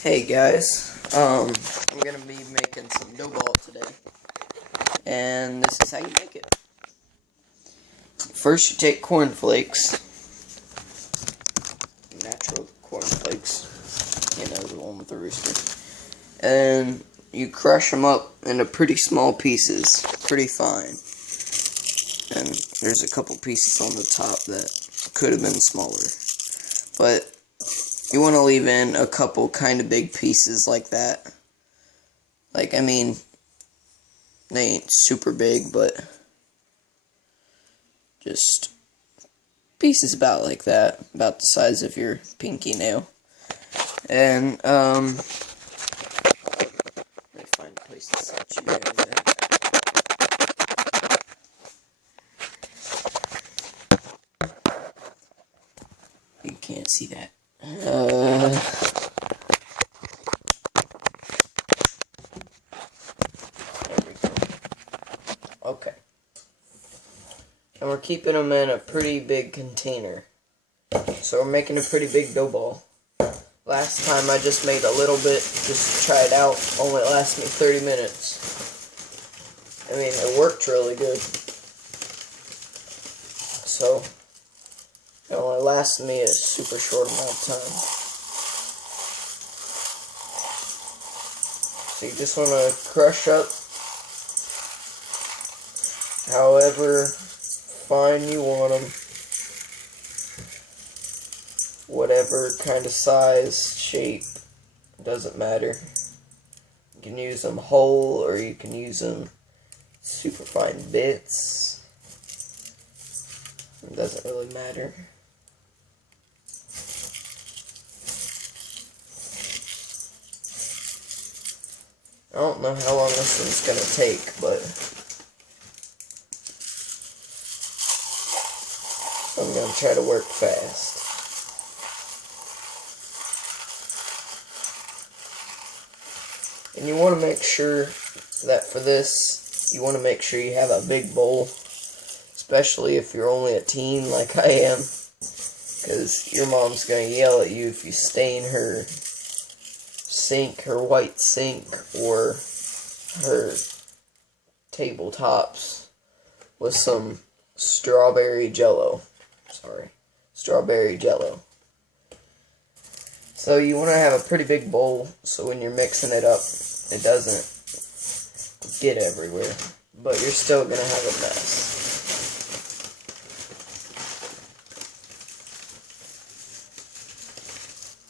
Hey guys, I'm gonna be making some Doughball today, and this is how you make it. First you take cornflakes, natural cornflakes, the one with the rooster, and you crush them up into pretty small pieces, pretty fine, and there's a couple pieces on the top that could have been smaller, but you want to leave in a couple kind of big pieces like that. They ain't super big, but just pieces about like that, about the size of your pinky nail. And, let me find a place to set you down there. You can't see that. There we go. Okay. And we're keeping them in a pretty big container. So we're making a pretty big dough ball. Last time I just made a little bit, just to try it out. Only lasted me 30 minutes. I mean, it worked really good. So it only lasted me a super short amount of time. So you just want to crush up however fine you want them. Whatever kind of size, shape, doesn't matter. You can use them whole or you can use them super fine bits. It doesn't really matter. I don't know how long this one's going to take, but I'm going to try to work fast. And you want to make sure that for this, you want to make sure you have a big bowl, especially if you're only a teen like I am, because your mom's going to yell at you if you stain her sink, her white sink, or her tabletops with some strawberry jello. Strawberry jello. So you want to have a pretty big bowl so when you're mixing it up, it doesn't get everywhere, but you're still going to have a mess.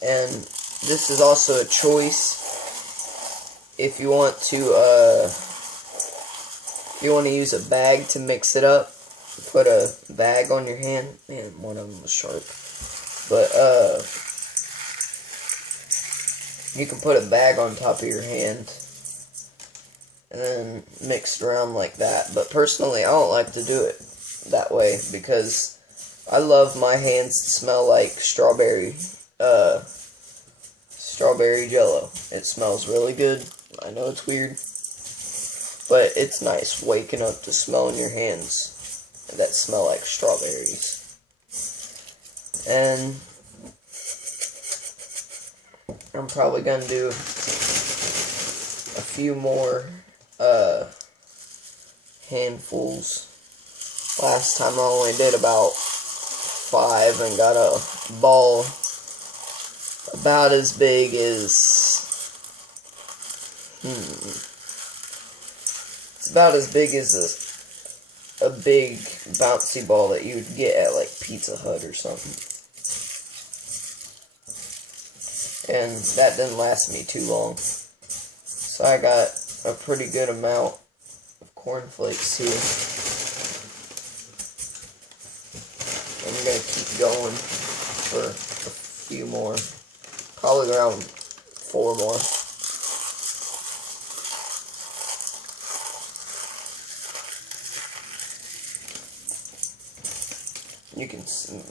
And this is also a choice if you want to use a bag to mix it up. Put a bag on your hand. Man, one of them was sharp. But you can put a bag on top of your hand and then mix it around like that. But personally, I don't like to do it that way because I love my hands to smell like strawberry jello. It smells really good. I know it's weird, but it's nice waking up to smelling your hands that smell like strawberries. And I'm probably going to do a few more handfuls. Last time I only did about 5 and got a ball about as big as it's about as big as a big bouncy ball that you would get at like Pizza Hut or something. And that didn't last me too long. So I got a pretty good amount of cornflakes here. I'm going to keep going for a few more. Probably around 4 more. You can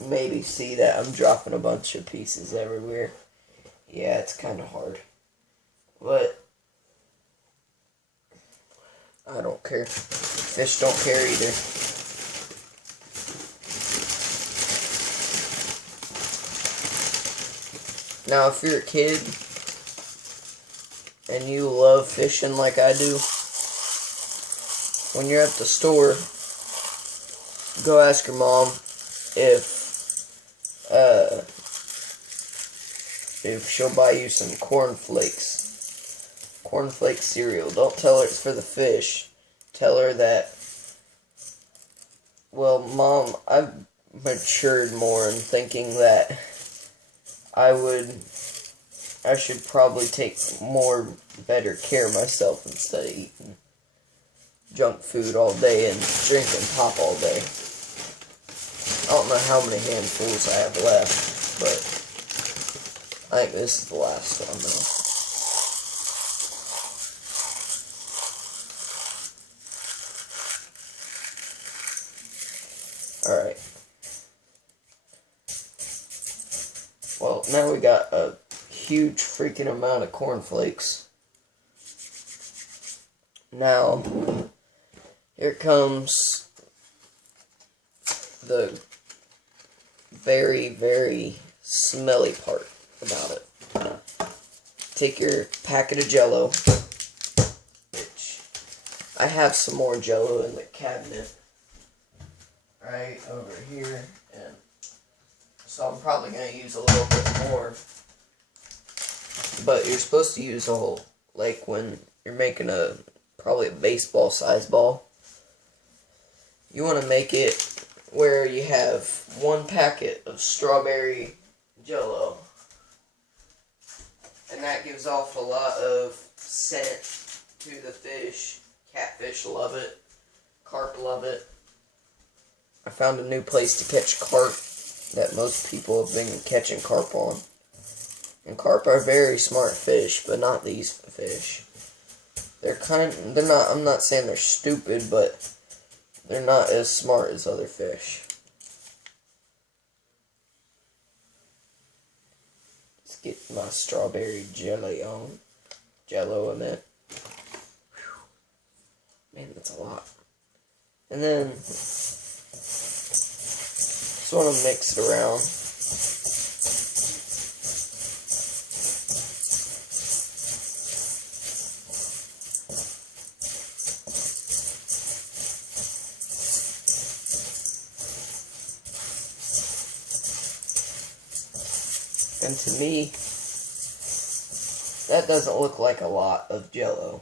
maybe see that I'm dropping a bunch of pieces everywhere. Yeah, it's kind of hard. But I don't care. Fish don't care either. Now, if you're a kid and you love fishing like I do, when you're at the store, go ask your mom if she'll buy you some cornflake cereal. Don't tell her it's for the fish. Tell her that, well, Mom, I've matured more in thinking that I should probably take better care of myself instead of eating junk food all day and drinking pop all day. I don't know how many handfuls I have left, but I think this is the last one, though. Alright. Well, now we got a huge freaking amount of cornflakes. Now, here comes the very, very smelly part about it. Take your packet of Jell-O, which I have some more Jell-O in the cabinet right over here, and so I'm probably going to use a little bit more, but you're supposed to use a whole, like when you're making probably a baseball size ball, you want to make it where you have one packet of strawberry Jell-O, and that gives off a lot of scent to the fish. Catfish love it. Carp love it. I found a new place to catch carp that most people have been catching carp on. And carp are very smart fish, but not these fish. I'm not saying they're stupid, but they're not as smart as other fish. Let's get my strawberry Jell-O in it. Man, that's a lot. And then, just want to mix it around. And to me, that doesn't look like a lot of Jell-O.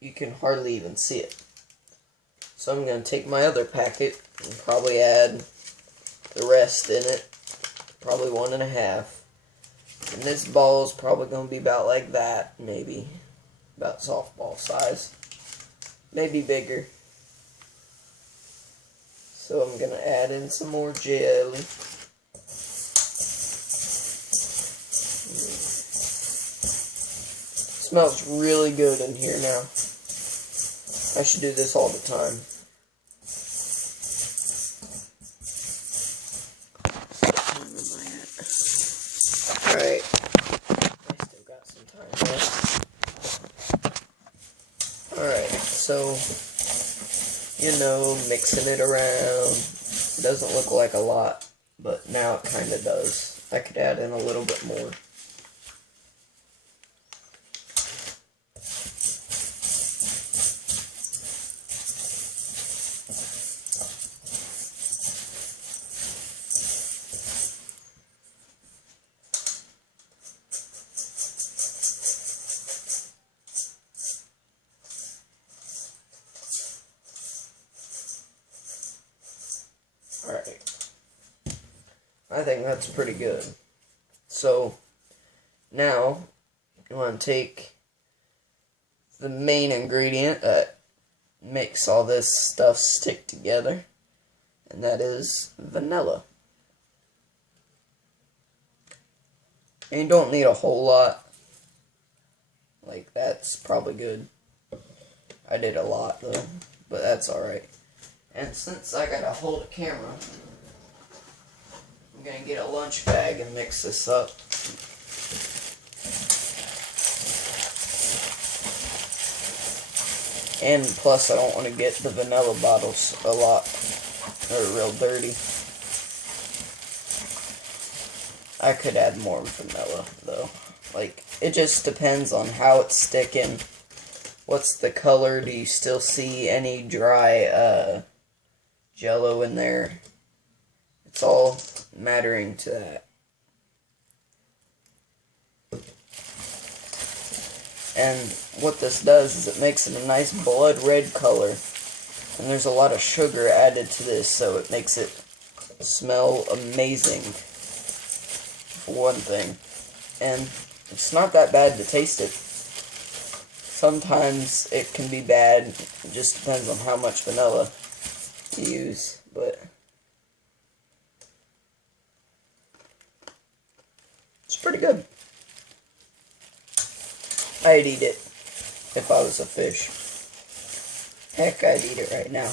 You can hardly even see it. So I'm going to take my other packet and probably add the rest in it. Probably 1.5. And this ball is probably going to be about like that, maybe. About softball size. Maybe bigger. So I'm going to add in some more jelly. Smells really good in here now. I should do this all the time. Alright. I still got some time left. Alright, so, mixing it around. It doesn't look like a lot, but now it kind of does. I could add in a little bit more. Alright, I think that's pretty good. So, now, you want to take the main ingredient that makes all this stuff stick together, and that is vanilla. And you don't need a whole lot. Like, that's probably good. I did a lot, though, but that's alright. And since I gotta hold a camera, I'm gonna get a lunch bag and mix this up. And plus, I don't want to get the vanilla bottles real dirty. I could add more vanilla, though. Like, it just depends on how it's sticking. What's the color? Do you still see any dry jello in there? It's all mattering to that. And what this does is it makes it a nice blood red color. And there's a lot of sugar added to this, so it makes it smell amazing, for one thing. And it's not that bad to taste it. Sometimes it can be bad, it just depends on how much vanilla you use, but it's pretty good. I'd eat it if I was a fish. Heck, I'd eat it right now.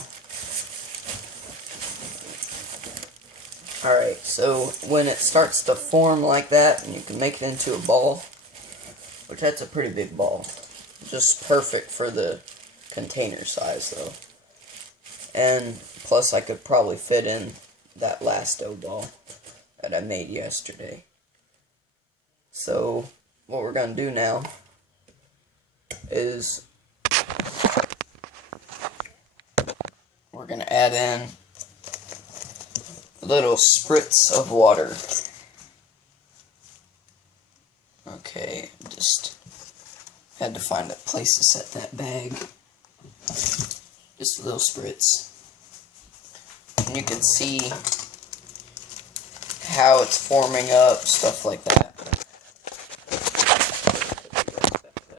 Alright, so when it starts to form like that, and you can make it into a ball, which that's a pretty big ball. Just perfect for the container size, though. And plus, I could probably fit in that last dough ball that I made yesterday. So, what we're going to do now is we're going to add in a little spritz of water. Okay, just had to find a place to set that bag. Just a little spritz. And you can see how it's forming up, stuff like that.